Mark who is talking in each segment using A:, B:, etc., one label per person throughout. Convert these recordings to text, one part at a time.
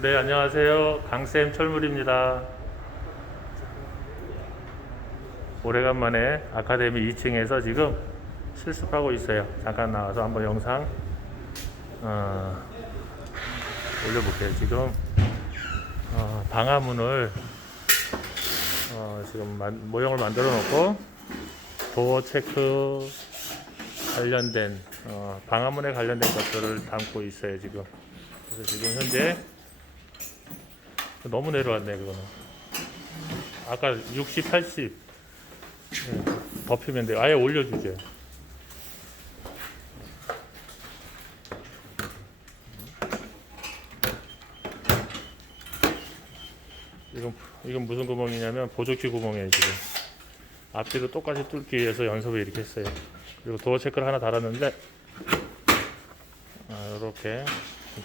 A: 네, 안녕하세요. 강쌤 철물입니다. 오래간만에 아카데미 2층에서 지금 실습하고 있어요. 잠깐 나와서 한번 영상 어, 올려볼게요. 지금 어, 방화문을 어, 지금 만- 모형을 만들어 놓고 도어 체크 관련된 어, 방화문에 관련된 것들을 담고 있어요. 지금 그래서 지금 현재 너무 내려왔네 그거는. 아까 60, 80 예, 덮이면 돼 아예 올려주죠 이건 이건 무슨 구멍이냐면 보조키 구멍이에요 지금. 앞뒤로 똑같이 뚫기 위해서 연습을 이렇게 했어요. 그리고 도어 체크를 하나 달았는데 아, 이렇게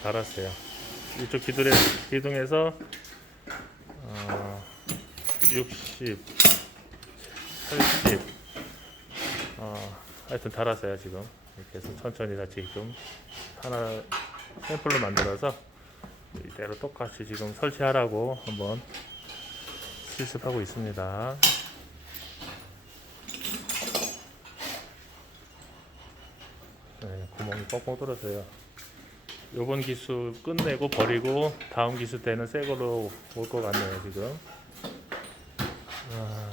A: 달았어요 이쪽 기둥에, 기둥에서 어, 60, 80, 어, 하여튼 달았어요 지금 이렇게 해서 천천히 다 지금 하나 샘플로 만들어서 이대로 똑같이 지금 설치하라고 한번 실습하고 있습니다. 네, 구멍이 뻥뻥 뚫었어요. 요번 기수 끝내고 버리고 다음 기수 때는 새 걸로 올 것 같네요 지금. 아.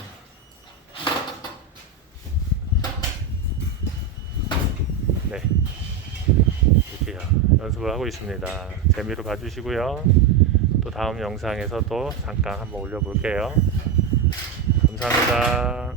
A: 네 이렇게 연습을 하고 있습니다. 재미로 봐주시고요. 또 다음 영상에서 또 잠깐 한번 올려볼게요. 감사합니다.